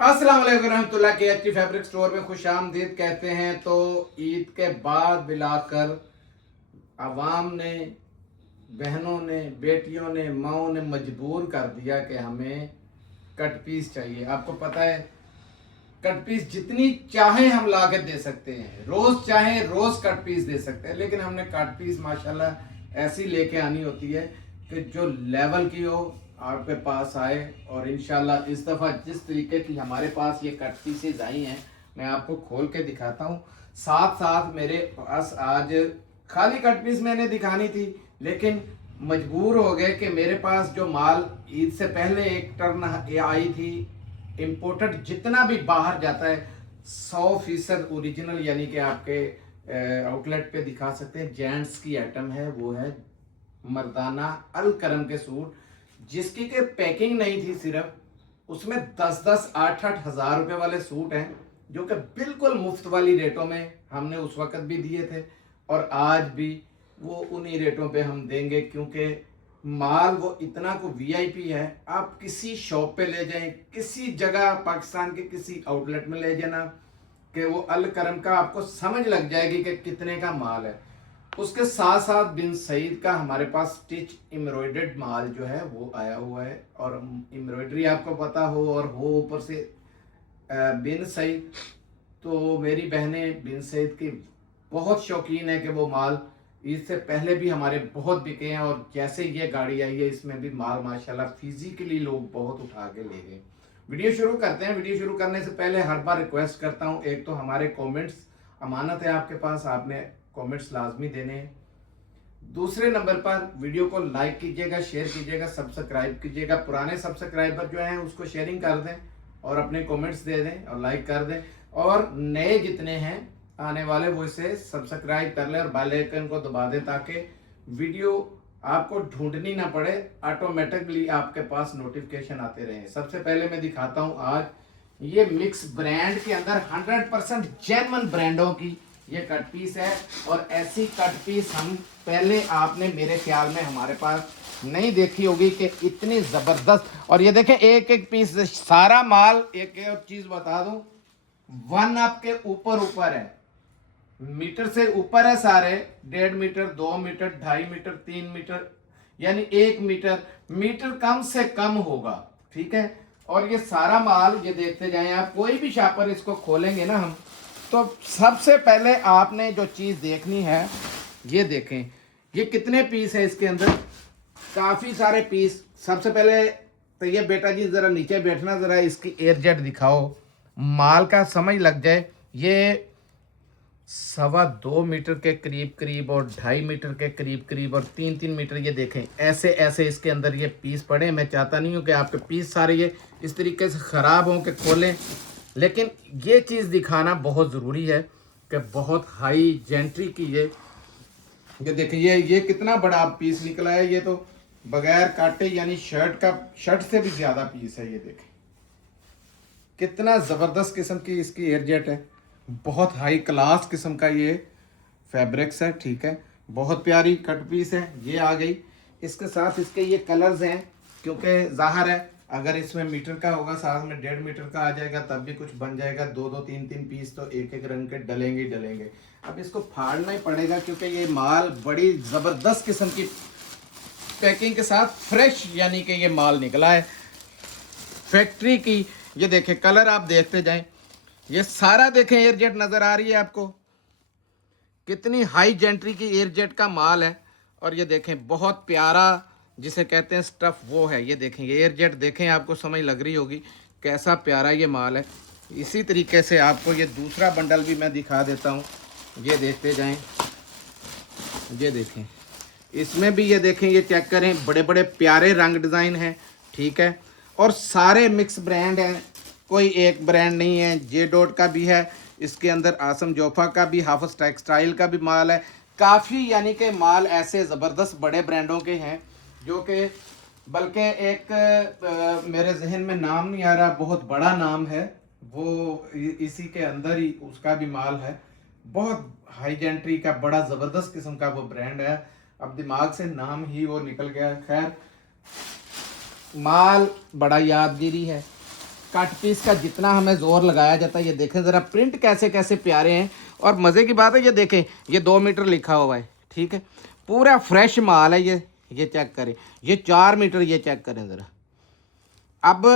अस्सलाम वालेकुम रहमतुल्लाह के एचटी फैब्रिक स्टोर में खुशामदीद कहते हैं। तो ईद के बाद मिलाकर अवाम ने, बहनों ने, बेटियों ने, माओं ने मजबूर कर दिया कि हमें कट पीस चाहिए। आपको पता है कट पीस जितनी चाहे हम लागत दे सकते हैं, रोज चाहे रोज कट पीस दे सकते हैं, लेकिन हमने कट पीस माशाल्लाह ऐसी लेके आनी होती है कि जो लेवल की हो, आपके पास आए। और इंशाल्लाह इस दफ़ा जिस तरीके की हमारे पास ये कट पीसेज आई हैं, मैं आपको खोल के दिखाता हूँ। साथ साथ मेरे पास आज खाली कट पीस मैंने दिखानी थी, लेकिन मजबूर हो गए कि मेरे पास जो माल ईद से पहले एक टर्न आई थी इम्पोर्टेड, जितना भी बाहर जाता है 100% ओरिजिनल, यानी कि आपके आउटलेट पे दिखा सकते हैं। जेंट्स की आइटम है, वो है मर्दाना अल करम के सूट, जिसकी के पैकिंग नहीं थी सिर्फ, उसमें 10-10 8-8 हज़ार रुपए वाले सूट हैं, जो कि बिल्कुल मुफ्त वाली रेटों में हमने उस वक्त भी दिए थे और आज भी वो उन्हीं रेटों पे हम देंगे, क्योंकि माल वो इतना को वीआईपी है। आप किसी शॉप पे ले जाएं, किसी जगह पाकिस्तान के किसी आउटलेट में ले जाना कि वो अल करम का आपको समझ लग जाएगी कि कितने का माल है। उसके साथ साथ बिन सईद का हमारे पास स्टिच एम्ब्रॉयडर्ड माल जो है वो आया हुआ है, और एम्ब्रॉयडरी आपको पता हो और हो ऊपर से बिन सईद, तो मेरी बहनें बिन सईद की बहुत शौकीन है कि वो माल इससे पहले भी हमारे बहुत बिके हैं, और जैसे ये गाड़ी आई है इसमें भी माल माशाल्लाह फिजिकली लोग बहुत उठा के ले गए। वीडियो शुरू करते हैं। वीडियो शुरू करने से पहले हर बार रिक्वेस्ट करता हूँ, एक तो हमारे कमेंट्स अमानत है आपके पास, आपने कमेंट्स लाजमी देने हैं। दूसरे नंबर पर वीडियो को लाइक कीजिएगा, शेयर कीजिएगा, सब्सक्राइब कीजिएगा। पुराने सब्सक्राइबर जो हैं उसको शेयरिंग कर दें और अपने कमेंट्स दे दें और लाइक कर दें, और नए जितने हैं आने वाले वो इसे सब्सक्राइब कर लें और बेल आइकन को दबा दें, ताकि वीडियो आपको ढूंढनी ना पड़े, ऑटोमेटिकली आपके पास नोटिफिकेशन आते रहे। सबसे पहले मैं दिखाता हूं आज ये मिक्स ब्रांड के अंदर 100% जेन्युइन ब्रांडों की ये कट पीस है, और ऐसी कट पीस हम पहले आपने मेरे ख्याल में हमारे पास नहीं देखी होगी कि इतनी जबरदस्त। और ये देखें एक एक पीस सारा माल, एक और चीज बता दूं, 1 अप के ऊपर ऊपर है, मीटर से ऊपर है सारे। 1.5 मीटर, 2 मीटर, 2.5 मीटर, 3 मीटर, यानी 1 मीटर, मीटर कम से कम होगा, ठीक है। और ये सारा माल ये देखते जाएं आप, कोई भी शॉपर इसको खोलेंगे ना हम, तो सबसे पहले आपने जो चीज देखनी है, ये देखें ये कितने पीस है इसके अंदर, काफी सारे पीस। सबसे पहले तो ये बेटा जी जरा नीचे बैठना, जरा इसकी एयर जेट दिखाओ, माल का समझ लग जाए। ये 2.25 मीटर के करीब करीब और 2.5 मीटर के करीब करीब और 3-3 मीटर, ये देखें ऐसे ऐसे इसके अंदर ये पीस पड़े। मैं चाहता नहीं हूँ कि आपके पीस सारे ये इस तरीके से ख़राब हों कि खोलें, लेकिन ये चीज़ दिखाना बहुत ज़रूरी है कि बहुत हाई जेंट्री की ये देखें ये कितना बड़ा पीस निकला है। ये तो बगैर काटे, यानी शर्ट से भी ज़्यादा पीस है। ये देखें कितना ज़बरदस्त किस्म की इसकी एयरजेट है, बहुत हाई क्लास किस्म का ये फैब्रिक्स है, ठीक है। बहुत प्यारी कट पीस है ये आ गई। इसके साथ इसके ये कलर्स हैं, क्योंकि ज़ाहिर है अगर इसमें मीटर का होगा, साथ में 1.5 मीटर का आ जाएगा, तब भी कुछ बन जाएगा। 2-2, 3-3 पीस तो एक एक रंग के डलेंगे ही डलेंगे। अब इसको फाड़ना ही पड़ेगा, क्योंकि ये माल बड़ी ज़बरदस्त किस्म की पैकिंग के साथ फ्रेश, यानी कि ये माल निकला है फैक्ट्री की। ये देखें कलर आप देखते जाएं, ये सारा देखें एयरजेट नजर आ रही है आपको, कितनी हाई जेंट्री की एयरजेट का माल है। और ये देखें बहुत प्यारा जिसे कहते हैं स्टफ वो है। ये देखें ये एयरजेट देखें, आपको समझ लग रही होगी कैसा प्यारा ये माल है। इसी तरीके से आपको ये दूसरा बंडल भी मैं दिखा देता हूँ, ये देखते जाएं। ये देखें इसमें भी ये देखें, ये चेक करें, बड़े बड़े प्यारे रंग डिज़ाइन हैं, ठीक है। और सारे मिक्स ब्रांड हैं, कोई एक ब्रांड नहीं है। जे डॉट का भी है इसके अंदर, आसम जोफा का भी, हाफिज टेक्सटाइल का भी माल है काफ़ी, यानी कि माल ऐसे ज़बरदस्त बड़े ब्रांडों के हैं जो कि, बल्कि एक मेरे जहन में नाम नहीं आ रहा, बहुत बड़ा नाम है वो, इसी के अंदर ही उसका भी माल है। बहुत हाई जेंट्री का बड़ा ज़बरदस्त किस्म का वो ब्रांड है, अब दिमाग से नाम ही वो निकल गया। खैर माल बड़ा यादगिरी है, कट पीस का जितना हमें जोर लगाया जाता है। ये देखें ज़रा प्रिंट कैसे कैसे प्यारे हैं। और मज़े की बात है, ये देखें ये 2 मीटर लिखा हुआ है, ठीक है, पूरा फ्रेश माल है ये चेक करें, ये 4 मीटर, ये चेक करें ज़रा। अब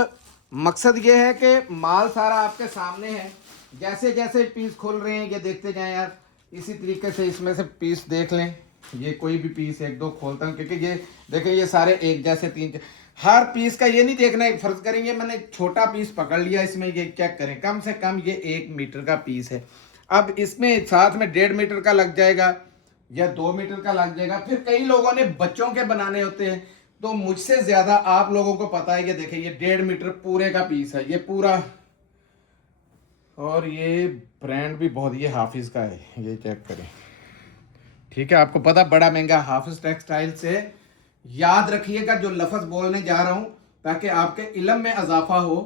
मकसद ये है कि माल सारा आपके सामने है, जैसे जैसे पीस खोल रहे हैं ये देखते जाएं यार। इसी तरीके से इसमें से पीस देख लें, ये कोई भी पीस एक दो खोलता हूँ, क्योंकि ये देखें ये सारे एक जैसे तीन, हर पीस का ये नहीं देखना है। फर्ज करेंगे मैंने छोटा पीस पकड़ लिया, इसमें ये चेक करें कम से कम ये 1 मीटर का पीस है। अब इसमें साथ में 1.5 मीटर का लग जाएगा या 2 मीटर का लग जाएगा। फिर कई लोगों ने बच्चों के बनाने होते हैं, तो मुझसे ज्यादा आप लोगों को पता है। ये देखिए ये 1.5 मीटर पूरे का पीस है, ये पूरा। और ये ब्रांड भी बहुत, ये हाफिज का है, ये चेक करें, ठीक है। आपको पता बड़ा महंगा हाफिज टेक्सटाइल से। याद रखिएगा जो लफ्ज बोलने जा रहा हूं, ताकि आपके इल्म में इजाफा हो।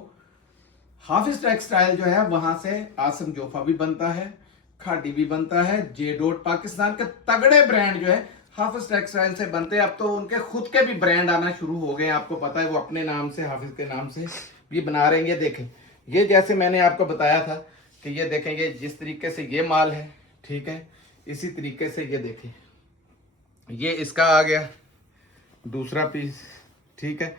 हाफिज टेक्सटाइल जो है वहां से आसम जोफा भी बनता है, खाडी भी बनता है, जे डॉट, पाकिस्तान के तगड़े ब्रांड जो है हाफिज टेक्सटाइल से बनते हैं। अब तो उनके खुद के भी ब्रांड आना शुरू हो गए हैं, आपको पता है, वो अपने नाम से, हाफिज के नाम से भी बना रहे हैं। ये देखें, ये जैसे मैंने आपको बताया था कि ये देखें, ये जिस तरीके से ये माल है, ठीक है, इसी तरीके से ये देखें, ये इसका आ गया दूसरा पीस, ठीक है।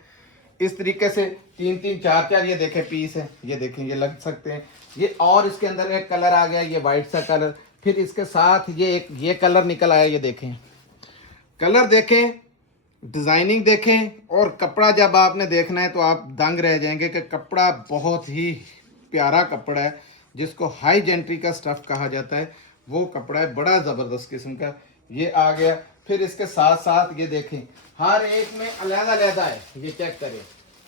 इस तरीके से 3-3 4-4 ये देखें पीस है, ये देखें, ये लग सकते हैं ये। और इसके अंदर एक कलर आ गया, ये वाइट सा कलर, फिर इसके साथ ये एक ये कलर निकल आया, ये देखें, कलर देखें, डिज़ाइनिंग देखें। और कपड़ा जब आपने देखना है तो आप दंग रह जाएंगे कि कपड़ा बहुत ही प्यारा कपड़ा है, जिसको हाई जेंट्री का स्टफ़ कहा जाता है, वो कपड़ा है, बड़ा ज़बरदस्त किस्म का। ये आ गया, फिर इसके साथ साथ ये देखें, हर एक में अलग-अलग है, ये चेक करें।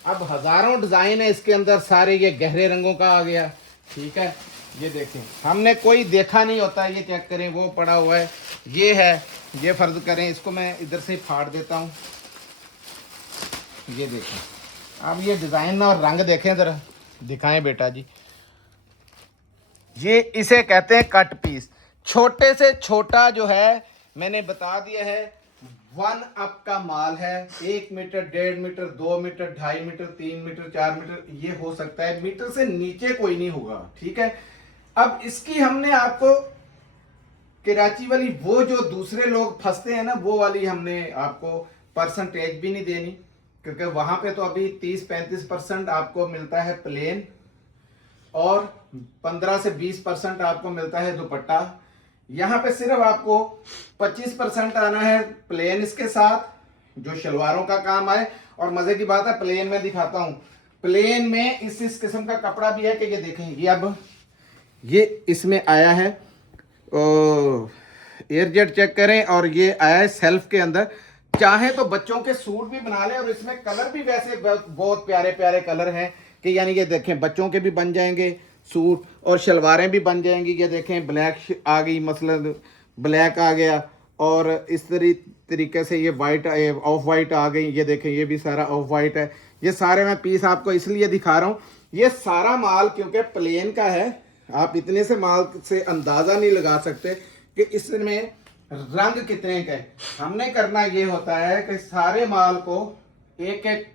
अब हज़ारों डिज़ाइन है इसके अंदर, सारे ये गहरे रंगों का आ गया, ठीक है। ये देखें, हमने कोई देखा नहीं होता है, ये चेक करें, वो पड़ा हुआ है, ये है, ये फ़र्ज करें, इसको मैं इधर से फाड़ देता हूँ, ये देखें। अब ये डिज़ाइन और रंग देखें ज़रा, दिखाएं बेटा जी। ये इसे कहते हैं कट पीस। छोटे से छोटा जो है मैंने बता दिया है, 1 अप का माल है, 1 metre, 1.5 metre, 2 metre, 2.5 metre, 3 metre, 4 metre, ये हो सकता है। मीटर से नीचे कोई नहीं होगा, ठीक है। अब इसकी हमने आपको कराची वाली, वो जो दूसरे लोग फंसते हैं ना, वो वाली हमने आपको परसेंटेज भी नहीं देनी, क्योंकि वहां पे तो अभी 30-35% आपको मिलता है प्लेन, और 15 से 20% आपको मिलता है दुपट्टा। यहाँ पे सिर्फ आपको 25% आना है प्लेन इसके साथ, जो शलवारों का काम आए। और मजे की बात है, प्लेन में दिखाता हूँ, प्लेन में इस किस्म का कपड़ा भी है कि ये देखें, ये अब ये इसमें आया है, एयरजेट चेक करें, और ये आया है सेल्फ के अंदर। चाहे तो बच्चों के सूट भी बना लें, और इसमें कलर भी वैसे बहुत प्यारे प्यारे कलर हैं कि यानी ये देखें, बच्चों के भी बन जाएंगे सूट, और शलवारें भी बन जाएंगी। ये देखें, ब्लैक आ गई, मसलन ब्लैक आ गया, और इस तरीके से ये वाइट, ऑफ वाइट आ गई, ये देखें, ये भी सारा ऑफ वाइट है। ये सारे मैं पीस आपको इसलिए दिखा रहा हूँ, ये सारा माल क्योंकि प्लेन का है, आप इतने से माल से अंदाज़ा नहीं लगा सकते कि इसमें रंग कितने का है। हमने करना ये होता है कि सारे माल को एक एक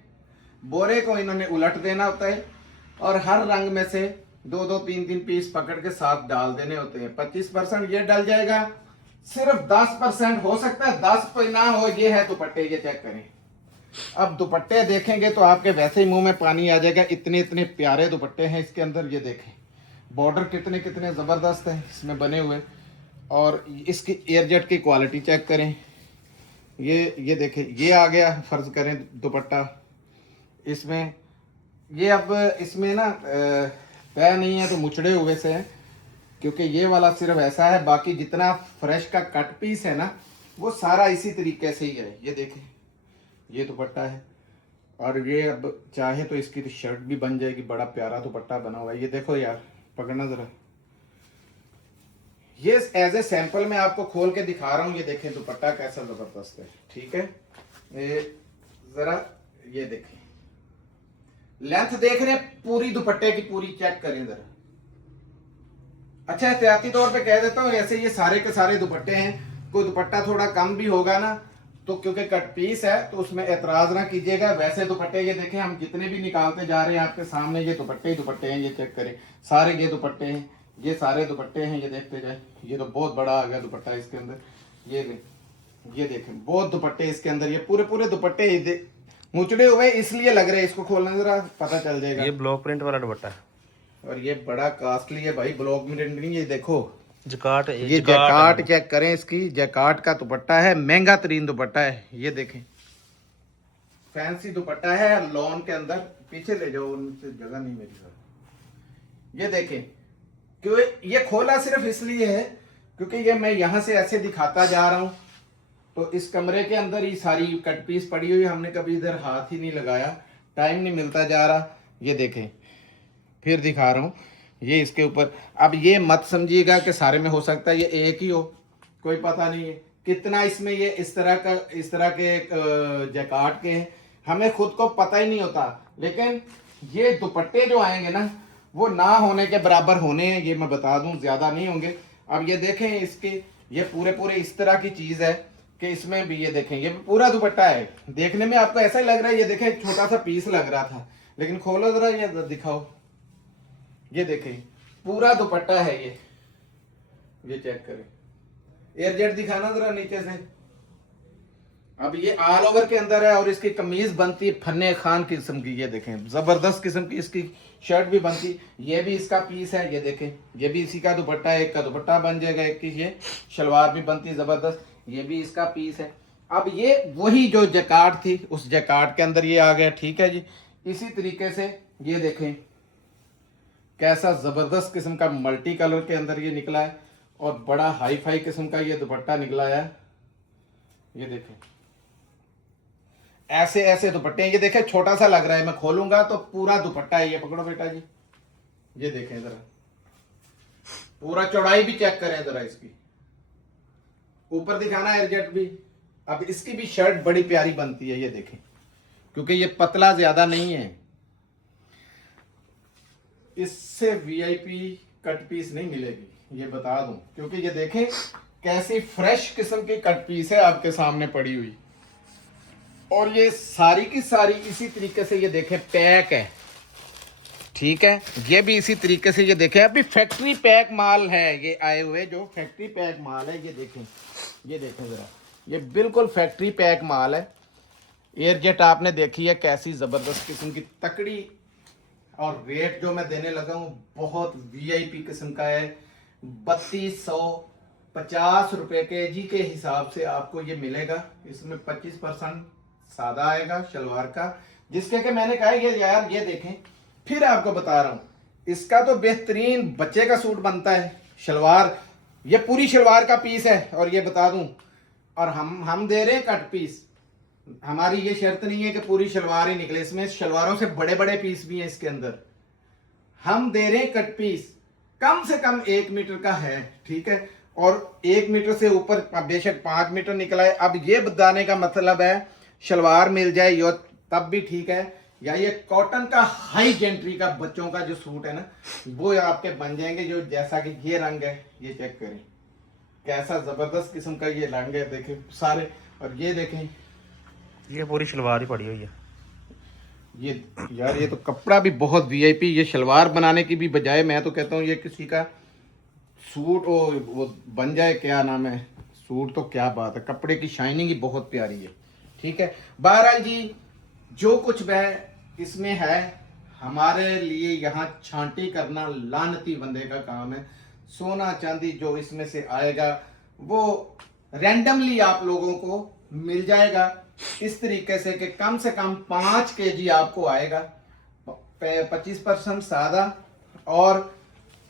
बोरे को इन्होंने उलट देना होता है, और हर रंग में से 2-2, 3-3 पीस पकड़ के साथ डाल देने होते हैं। 25% ये डल जाएगा, सिर्फ 10% हो सकता है 10 पे ना हो, ये है दुपट्टे, ये चेक करें। अब दुपट्टे देखेंगे तो आपके वैसे ही मुंह में पानी आ जाएगा, इतने इतने प्यारे दुपट्टे हैं इसके अंदर। ये देखें, बॉर्डर कितने कितने ज़बरदस्त हैं इसमें बने हुए, और इसकी एयरजेट की क्वालिटी चेक करें। ये देखें, ये आ गया, फ़र्ज़ करें दुपट्टा इसमें, ये अब इसमें ना पैर नहीं है तो मुचड़े हुए से हैं, क्योंकि ये वाला सिर्फ ऐसा है, बाकी जितना फ्रेश का कट पीस है ना, वो सारा इसी तरीके से ही है। ये देखें, ये दुपट्टा है, और ये अब चाहे तो इसकी शर्ट भी बन जाएगी, बड़ा प्यारा दुपट्टा बना हुआ है। ये देखो यार, पकड़ना ज़रा, ये एज ए सैंपल मैं आपको खोल के दिखा रहा हूँ। ये देखें दुपट्टा कैसा ज़बरदस्त है, ठीक है। ज़रा ये देखें, लेंथ देख रहे हैं पूरी दुपट्टे की, पूरी चेक करें जरा। अच्छा, एहतियाती तौर पे कह देता हूँ, ऐसे ये सारे के सारे दुपट्टे हैं, कोई दुपट्टा थोड़ा कम भी होगा ना तो क्योंकि कट पीस है तो उसमें एतराज ना कीजिएगा। वैसे दुपट्टे ये देखें हम जितने भी निकालते जा रहे हैं आपके सामने, ये दुपट्टे ही दुपट्टे हैं, ये चेक करें सारे ये दुपट्टे हैं, ये सारे दुपट्टे हैं, ये देखते जाए। ये तो बहुत बड़ा आ गया दुपट्टा इसके अंदर, ये देखें बहुत दुपट्टे इसके अंदर, ये पूरे पूरे दुपट्टे मुचड़े हुए इसलिए लग रहे हैं, इसको खोलना जरा पता चल जाएगा। ये ब्लॉक प्रिंट वाला दुपट्टा है और ये बड़ा कॉस्टली है भाई, ब्लॉक प्रिंट नहीं, ये देखो जकार्ट, ये जकार्ट चेक करें, इसकी जकार्ट का दुपट्टा है, महंगा तरीन दुपट्टा है। ये देखें फैंसी दुपट्टा है लॉन के अंदर। पीछे ले जाओ, उनसे जगह नहीं मेरी सर। ये देखें क्यों ये खोला सिर्फ इसलिए है क्योंकि ये मैं यहां से ऐसे दिखाता जा रहा हूं, तो इस कमरे के अंदर ही सारी कट पीस पड़ी हुई, हमने कभी इधर हाथ ही नहीं लगाया, टाइम नहीं मिलता जा रहा। ये देखें फिर दिखा रहा हूँ, ये इसके ऊपर। अब ये मत समझिएगा कि सारे में हो सकता है ये एक ही हो, कोई पता नहीं है कितना इसमें ये इस तरह के जैकार्ड के हैं, हमें खुद को पता ही नहीं होता। लेकिन ये दुपट्टे जो आएंगे ना वो ना होने के बराबर होने हैं, ये मैं बता दूं, ज्यादा नहीं होंगे। अब ये देखें इसके ये पूरे पूरे इस तरह की चीज है कि इसमें भी ये देखें ये पूरा दुपट्टा है। देखने में आपको ऐसा ही लग रहा है, ये देखें एक छोटा सा पीस लग रहा था, लेकिन खोलो जरा ये दिखाओ, ये देखें पूरा दुपट्टा है ये चेक करें। एयरजेट दिखाना जरा नीचे से। अब ये ऑल ओवर के अंदर है और इसकी कमीज बनती है फन्ने खान किस्म की, ये देखें जबरदस्त किस्म की इसकी शर्ट भी बनती, ये भी इसका पीस है। ये देखें ये भी इसी का दुपट्टा है, एक का दुपट्टा बन जाएगा, एक की ये शलवार भी बनती जबरदस्त, ये भी इसका पीस है। अब ये वही जो जैकार्ड थी उस जैकार्ड के अंदर ये आ गया, ठीक है जी। इसी तरीके से ये देखें कैसा जबरदस्त किस्म का मल्टी कलर के अंदर ये निकला है और बड़ा हाई फाई किस्म का ये दुपट्टा निकला है। ये देखें ऐसे ऐसे दुपट्टे हैं, ये देखें छोटा सा लग रहा है, मैं खोलूंगा तो पूरा दुपट्टा है। ये पकड़ो बेटा जी, ये देखें जरा पूरा चौड़ाई भी चेक करें जरा इसकी, ऊपर दिखाना एयरजेट भी। अब इसकी भी शर्ट बड़ी प्यारी बनती है, ये देखें क्योंकि ये पतला ज्यादा नहीं है, इससे वीआईपी कट पीस नहीं मिलेगी ये बता दूं, क्योंकि ये देखें कैसी फ्रेश किस्म की कट पीस है आपके सामने पड़ी हुई। और ये सारी की सारी इसी तरीके से ये देखें पैक है, ठीक है। ये भी इसी तरीके से ये देखें अभी फैक्ट्री पैक माल है, ये आए हुए जो फैक्ट्री पैक माल है। ये देखें जरा ये बिल्कुल फैक्ट्री पैक माल है। एयरजेट आपने देखी है कैसी जबरदस्त किस्म की तकड़ी, और रेट जो मैं देने लगा हूँ बहुत वीआईपी किस्म का है। 3250 रुपये केजी के हिसाब से आपको ये मिलेगा। इसमें 25% सादा आएगा शलवार का, जिसके कि मैंने कहा ये यार ये देखें, फिर आपको बता रहा हूँ इसका तो बेहतरीन बच्चे का सूट बनता है शलवार, ये पूरी शलवार का पीस है। और ये बता दूं, और हम दे रहे हैं कट पीस, हमारी ये शर्त नहीं है कि पूरी शलवार ही निकले, इसमें शलवारों से बड़े बड़े पीस भी हैं इसके अंदर। हम दे रहे हैं कट पीस, कम से कम 1 मीटर का है, ठीक है। और 1 मीटर से ऊपर बेशक 5 मीटर निकला है। अब ये बताने का मतलब है शलवार मिल जाए यो तब भी ठीक है, या ये कॉटन का हाई जेंट्री का बच्चों का जो सूट है ना वो आपके बन जाएंगे। जो जैसा कि ये रंग है, ये चेक करें कैसा जबरदस्त किस्म का ये रंग है, देखें सारे। और ये देखें ये पूरी शलवार ही पड़ी हुई है। ये यार ये तो कपड़ा भी बहुत वीआईपी, ये शलवार बनाने की भी बजाय मैं तो कहता हूँ ये किसी का सूट वो बन जाए, क्या नाम है सूट, तो क्या बात है, कपड़े की शाइनिंग ही बहुत प्यारी है, ठीक है। बहरहाल जी जो कुछ वह इसमें है हमारे लिए यहाँ छांटी करना लानती बंदे का काम है। सोना चांदी जो इसमें से आएगा वो रैंडमली आप लोगों को मिल जाएगा इस तरीके से कम 5 केजी आपको आएगा। 25% सादा और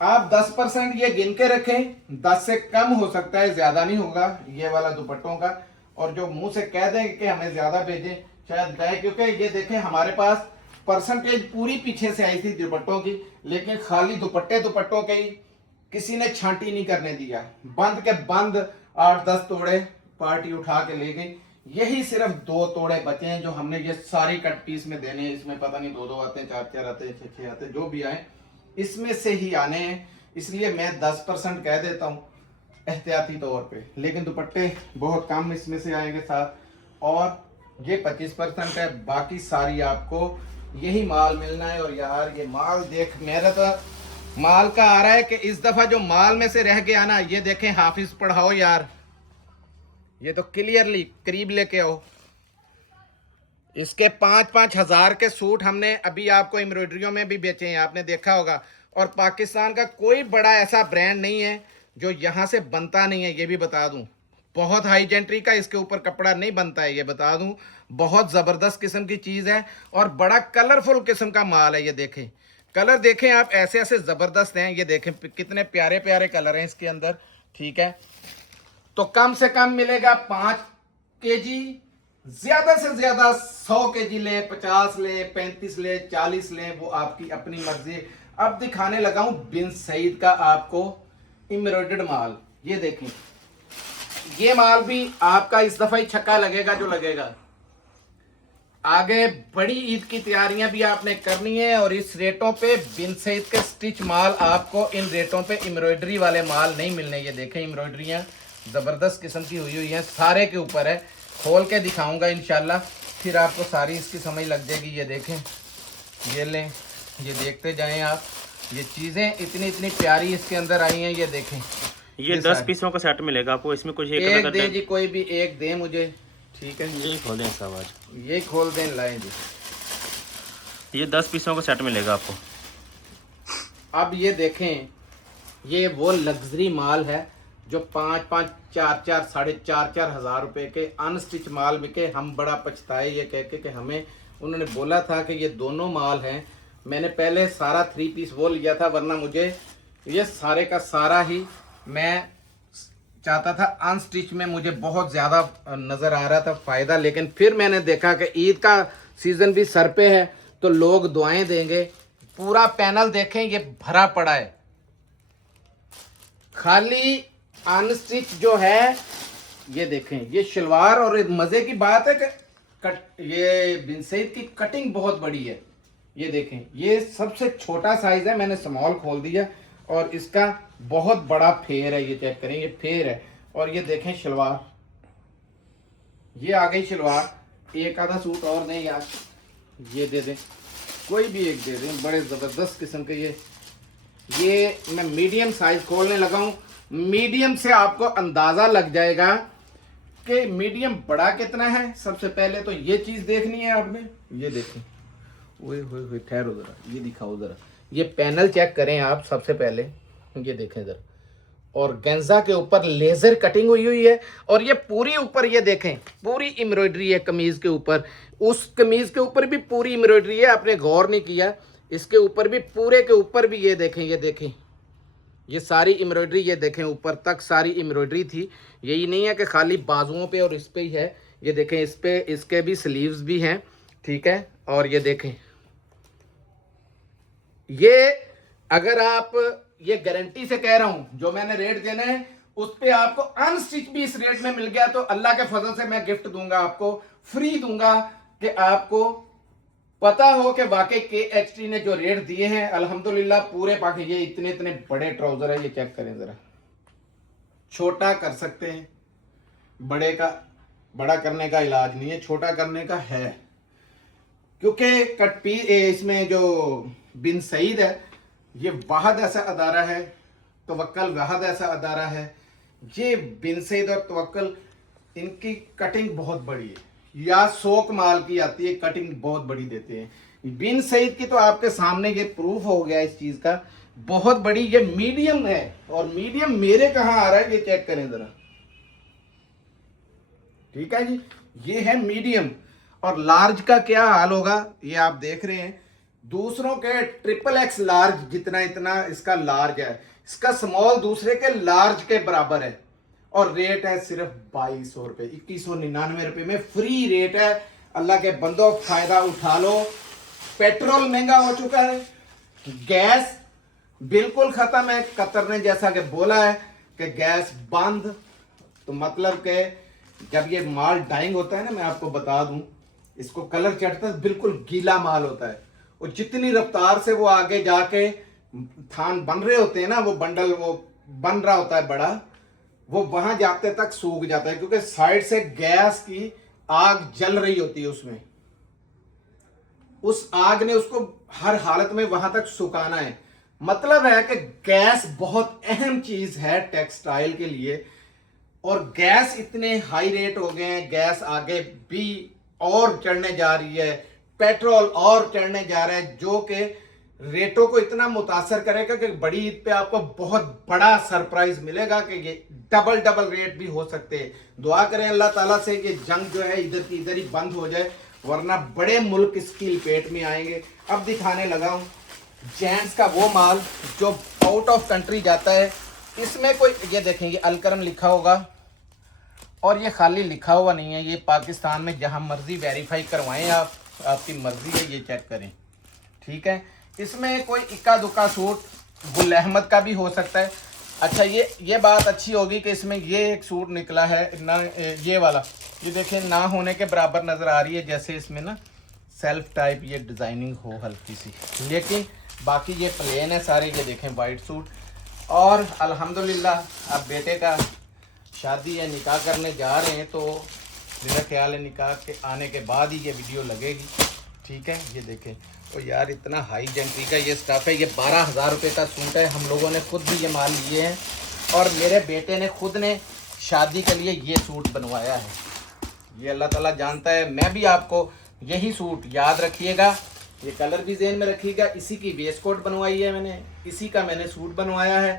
आप 10% ये गिन के रखें, 10 से कम हो सकता है, ज्यादा नहीं होगा ये वाला दुपट्टों का। और जो मुंह से कह देंगे कि हमें ज्यादा भेजें शायद गए, क्योंकि ये देखें हमारे पास परसेंटेज पूरी पीछे से आई थी दुपट्टों की, लेकिन खाली दुपट्टों के ही किसी ने छांटी नहीं करने दिया। बंद के बंद 8-10 तोड़े पार्टी उठा के ले गई, यही सिर्फ 2 तोड़े बचे हैं जो हमने ये सारी कट पीस में देने हैं। इसमें पता नहीं 2-2 आते हैं, 4-4 आते हैं, 6-6 आते हैं, जो भी आए इसमें से ही आने हैं। इसलिए मैं 10% कह देता हूँ एहतियाती तौर पे, लेकिन दुपट्टे बहुत कम इसमें से आएंगे साथ। और ये 25% है, बाकी सारी आपको यही माल मिलना है। और यार ये माल देख, मेरा तो माल का आ रहा है कि इस दफा जो माल में से रह गया ना, ये देखें हाफिज पढ़ाओ यार, ये तो क्लियरली करीब लेके आओ। इसके 5-5 हजार के सूट हमने अभी आपको एम्ब्रॉयडरियों में भी बेचे हैं, आपने देखा होगा। और पाकिस्तान का कोई बड़ा ऐसा ब्रांड नहीं है जो यहाँ से बनता नहीं है, ये भी बता दूं। बहुत हाई जेंट्री का इसके ऊपर कपड़ा नहीं बनता है, ये बता दूं। बहुत ज़बरदस्त किस्म की चीज़ है और बड़ा कलरफुल किस्म का माल है। ये देखें, कलर देखें आप, ऐसे ऐसे ज़बरदस्त हैं। ये देखें कितने प्यारे प्यारे कलर हैं इसके अंदर, ठीक है। तो कम से कम मिलेगा 5 केजी, ज्यादा से ज्यादा 100 केजी ले, 50 ले, 35 ले, 40 ले, वो आपकी अपनी मर्जी। अब दिखाने लगा हूं बिन सईद का आपको एम्ब्रॉयडर्ड माल। ये देखें, ये माल भी आपका इस दफा ही छक्का लगेगा जो लगेगा। आगे बड़ी ईद की तैयारियां भी आपने करनी है और इस रेटों पे बिन सईद के स्टिच माल आपको इन रेटों पे एम्ब्रॉयडरी वाले माल नहीं मिलने। ये देखें एम्ब्रॉयडरियां जबरदस्त किस्म की हुई हैं, सारे के ऊपर है। खोल के दिखाऊंगा इंशाल्लाह, फिर आपको सारी इसकी समझ लग जाएगी। ये देखें, ये लें, ये देखते जाएं आप। ये चीज़ें इतनी इतनी प्यारी इसके अंदर आई हैं। ये देखें, ये 10 पीसों का सेट मिलेगा आपको, इसमें कुछ एक दे जी, कोई भी एक दे मुझे, ठीक है। ये खोल दें सब आज, ये खोल दें, लाएं जी। ये 10 पीसों का सेट मिलेगा आपको। अब ये देखें, ये वो लग्जरी माल है जो 5-5, 4-4, 4.5 हजार रुपए के अनस्टिच माल बिके। हम बड़ा पछताए ये कह के कि हमें उन्होंने बोला था कि ये दोनों माल हैं। मैंने पहले सारा 3 पीस वो लिया था, वरना मुझे ये सारे का सारा ही मैं चाहता था अनस्टिच में, मुझे बहुत ज़्यादा नज़र आ रहा था फ़ायदा। लेकिन फिर मैंने देखा कि ईद का सीज़न भी सर पे है तो लोग दुआएं देंगे। पूरा पैनल देखें, ये भरा पड़ा है। खाली अनस्टिच जो है, ये देखें, ये शलवार। और मज़े की बात है कि ये बिन सईद की कटिंग बहुत बड़ी है। ये देखें, ये सबसे छोटा साइज़ है, मैंने स्मॉल खोल दिया। और इसका बहुत बड़ा फेर है, ये चेक करें, ये फेर है। और ये देखें शलवार, ये आ गई शलवार। एक आधा सूट और दें यार, ये दे दें, कोई भी एक दे दें। बड़े ज़बरदस्त किस्म के ये मैं मीडियम साइज़ खोलने लगा हूँ। मीडियम से आपको अंदाज़ा लग जाएगा कि मीडियम बड़ा कितना है। सबसे पहले तो ये चीज़ देखनी है आपने। ये देखें, ओए ठहरो ज़रा, ये दिखाओ ज़रा, ये पैनल चेक करें आप सबसे पहले। ये देखें ज़रा, और गेंजा के ऊपर लेज़र कटिंग हुई है। और ये पूरी ऊपर ये देखें, पूरी एम्ब्रॉयडरी है कमीज़ के ऊपर। उस कमीज़ के ऊपर भी पूरी एम्ब्रॉयडरी है, आपने गौर नहीं किया। इसके ऊपर भी, पूरे के ऊपर भी ये देखें, ये देखें, ये सारी एम्ब्रॉयडरी। ये देखें, ऊपर तक सारी एम्ब्रॉयडरी थी। यही नहीं है कि खाली बाजुओं पे और इस पे ही है। ये देखें, इस पे इसके भी स्लीव्स भी हैं, ठीक है। और ये देखें, ये अगर आप, ये गारंटी से कह रहा हूं, जो मैंने रेट देना है उस पे आपको अनस्टिच भी इस रेट में मिल गया तो अल्लाह के फजल से मैं गिफ्ट दूंगा आपको, फ्री दूंगा। कि आपको पता हो कि वाकई KHT ने जो रेट दिए हैं अल्हम्दुलिल्लाह पूरे पाके। ये इतने इतने बड़े ट्राउजर है, ये चेक करें जरा। छोटा कर सकते हैं, बड़े का बड़ा करने का इलाज नहीं है, छोटा करने का है। क्योंकि कटपी इसमें जो बिन सईद है, ये वाहद ऐसा अदारा है, तवक्कल वाहद ऐसा अदारा है। ये बिन सईद और तवक्कल, इनकी कटिंग बहुत बड़ी है, या शौक माल की आती है, कटिंग बहुत बड़ी देते हैं। बिन सईद की तो आपके सामने ये प्रूफ हो गया इस चीज़ का, बहुत बड़ी। ये मीडियम है, और मीडियम मेरे कहाँ आ रहा है ये चेक करें ज़रा, ठीक है जी। ये है मीडियम। और लार्ज का क्या हाल होगा ये आप देख रहे हैं। दूसरों के XXX लार्ज जितना इतना इसका लार्ज है, इसका स्मॉल दूसरे के लार्ज के बराबर है। और रेट है सिर्फ 2200 रुपये, 2199 रुपये में फ्री रेट है। अल्लाह के बंदो फायदा उठा लो। पेट्रोल महंगा हो चुका है, गैस बिल्कुल खत्म है। कतर ने जैसा कि बोला है कि गैस बंद, तो मतलब कि जब ये माल डाइंग होता है ना, मैं आपको बता दूं, इसको कलर चढ़ता है, बिल्कुल गीला माल होता है। और जितनी रफ्तार से वो आगे जाके थान बन रहे होते हैं ना, वो बंडल वो बन रहा होता है बड़ा, वो वहां जाते तक सूख जाता है। क्योंकि साइड से गैस की आग जल रही होती है उसमें, उस आग ने उसको हर हालत में वहां तक सुखाना है। मतलब है कि गैस बहुत अहम चीज है टेक्सटाइल के लिए, और गैस इतने हाई रेट हो गए हैं, गैस आगे भी और चढ़ने जा रही है, पेट्रोल और चढ़ने जा रहा है, जो कि रेटों को इतना मुतासर करेगा कि बड़ी ईद पे आपको बहुत बड़ा सरप्राइज मिलेगा कि ये डबल डबल रेट भी हो सकते हैं। दुआ करें अल्लाह ताला से कि जंग जो है इधर की इधर ही बंद हो जाए, वरना बड़े मुल्क इसकी लपेट में आएंगे। अब दिखाने लगा हूं जेंट्स का वो माल जो आउट ऑफ कंट्री जाता है। इसमें कोई, ये देखेंगे अलकरम लिखा होगा, और ये खाली लिखा हुआ नहीं है, ये पाकिस्तान में जहां मर्जी वेरीफाई करवाएं आप, आपकी मर्जी है, ये चेक करें, ठीक है। इसमें कोई इक्का दुक्का सूट गुल अहमद का भी हो सकता है। अच्छा, ये बात अच्छी होगी कि इसमें ये एक सूट निकला है ना, ये वाला, ये देखें ना होने के बराबर नज़र आ रही है, जैसे इसमें ना सेल्फ टाइप ये डिज़ाइनिंग हो हल्की सी, लेकिन बाकी ये प्लेन है सारे। ये देखें वाइट सूट, और अल्हम्दुलिल्लाह अब बेटे का शादी या निकाह करने जा रहे हैं, तो मेरा ख्याल है निकाह के आने के बाद ही ये वीडियो लगेगी, ठीक है। ये देखें, तो यार इतना हाई जेंट्री का ये स्टफ़ है, ये 12,000 रुपये का सूट है। हम लोगों ने खुद भी ये माल लिए हैं, और मेरे बेटे ने खुद ने शादी के लिए ये सूट बनवाया है। ये अल्लाह ताला जानता है। मैं भी आपको यही सूट, याद रखिएगा, ये कलर भी ज़हन में रखिएगा, इसी की वेस्ट कोट बनवाई है मैंने, इसी का मैंने सूट बनवाया है।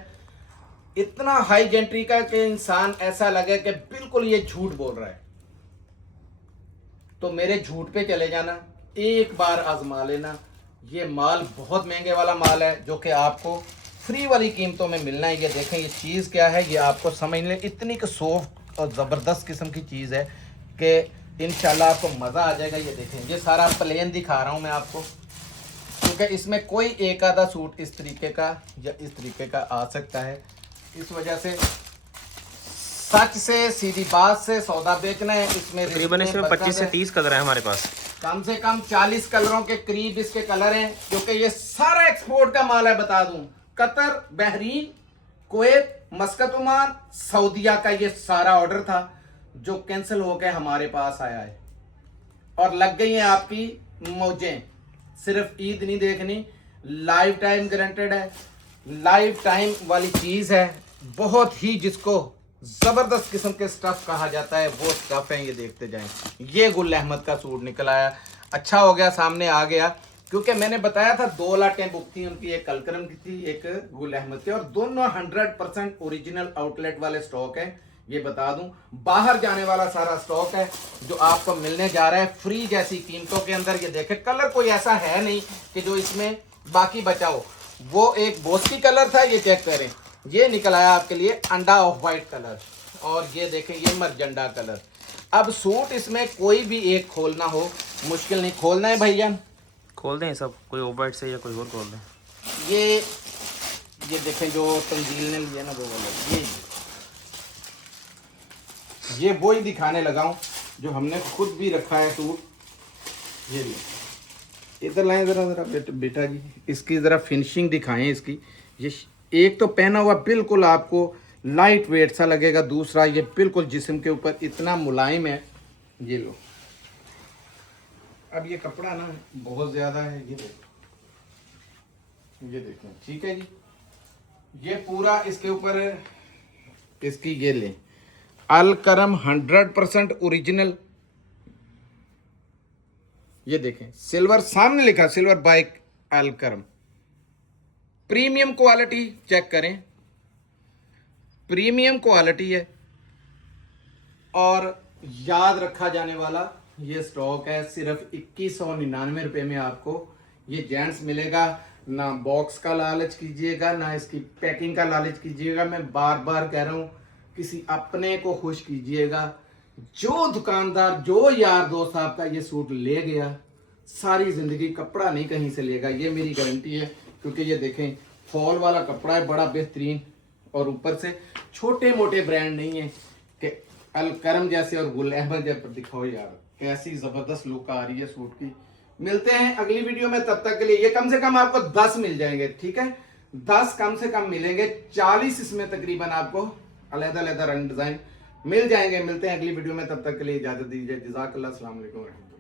इतना हाई जेंट्री का कि इंसान ऐसा लगे कि बिल्कुल ये झूठ बोल रहा है। तो मेरे झूठ पे चले जाना, एक बार आजमा लेना। ये माल बहुत महंगे वाला माल है, जो कि आपको फ्री वाली कीमतों में मिलना है। ये देखें ये चीज़ क्या है, ये आपको समझ लें, इतनी सॉफ्ट और ज़बरदस्त किस्म की चीज़ है कि इंशाल्लाह आपको मज़ा आ जाएगा। ये देखें, ये सारा प्लेन दिखा रहा हूँ मैं आपको, क्योंकि इसमें कोई एक आधा सूट इस तरीके का या इस तरीके का आ सकता है। इस वजह से सच से, सीधी बात से सौदा बेचना है। इसमें तकरीबन इसमें 25 से 30 कलर है हमारे पास, कम से कम 40 कलरों के करीब इसके कलर हैं, क्योंकि ये सारा एक्सपोर्ट का माल है। बता दूं, Qatar, Bahrain, Kuwait, Muscat, Oman, सऊदीया का ये सारा ऑर्डर था, जो कैंसिल होकर हमारे पास आया है, और लग गई हैं आपकी मौजें। सिर्फ ईद नहीं देखनी, लाइफ टाइम गारंटेड है, लाइफ टाइम वाली चीज़ है, बहुत ही जिसको ज़बरदस्त किस्म के स्टफ़ कहा जाता है, वो स्टफ़ है। ये देखते जाएं, ये गुल अहमद का सूट निकल आया। अच्छा हो गया सामने आ गया, क्योंकि मैंने बताया था 2 लाटें बुक थी उनकी, एक कलकरम की थी, एक गुल अहमद की, और दोनों 100% ओरिजिनल आउटलेट वाले स्टॉक है। ये बता दूं, बाहर जाने वाला सारा स्टॉक है, जो आपको मिलने जा रहा है फ्री जैसी कीमतों के अंदर। ये देखें, कलर कोई ऐसा है नहीं कि जो इसमें बाकी बचा हो। वो एक बोस्की कलर था, ये चेक करें, ये निकल आया आपके लिए अंडा ऑफ वाइट कलर, और ये देखें ये मरजंडा कलर। अब सूट इसमें कोई भी एक खोलना हो मुश्किल नहीं। खोलना है भैया, खोल दें सब, कोई ऑफ वाइट से या कोई और खोल दें। ये देखें, जो तंजील ने लिया ना वो वाला, ये वो ही दिखाने लगा हूँ जो हमने खुद भी रखा है सूट। ये इधर लाएं ज़रा ज़रा बेटा जी, इसकी ज़रा फिनिशिंग दिखाएं इसकी। ये एक तो पहना हुआ बिल्कुल आपको लाइट वेट सा लगेगा, दूसरा ये बिल्कुल जिस्म के ऊपर इतना मुलायम है। ये लो, अब ये कपड़ा ना बहुत ज़्यादा है, ये देखो, ये देखें, ठीक है जी। ये पूरा इसके ऊपर इसकी ये ले अलकरम 100% ओरिजिनल। ये देखें, सिल्वर सामने लिखा, silver bike Alkaram, premium quality check करें, प्रीमियम क्वालिटी है, और याद रखा जाने वाला ये स्टॉक है। सिर्फ 2199 रुपये में आपको ये जेंट्स मिलेगा। ना बॉक्स का लालच कीजिएगा, ना इसकी पैकिंग का लालच कीजिएगा। मैं बार बार कह रहा हूँ, किसी अपने को खुश कीजिएगा। जो दुकानदार, जो यार दोस्त आपका ये सूट ले गया, सारी ज़िंदगी कपड़ा नहीं कहीं से लेगा, ये मेरी गारंटी है। क्योंकि ये देखें, फॉल वाला कपड़ा है, बड़ा बेहतरीन, और ऊपर से छोटे मोटे ब्रांड नहीं है कि अलकरम जैसे और गुल अहमद जैसे। दिखाओ यार कैसी ज़बरदस्त लुक आ रही है सूट की। मिलते हैं अगली वीडियो में, तब तक के लिए ये कम से कम आपको 10 मिल जाएंगे, ठीक है, 10 कम से कम मिलेंगे। 40 इसमें तकरीबन आपको अलग-अलग रंग डिज़ाइन मिल जाएंगे, मिलते हैं अगली वीडियो में, तब तक के लिए इजाजत दीजिए। जज़ाकल्लाह, अस्सलाम वालेकुम।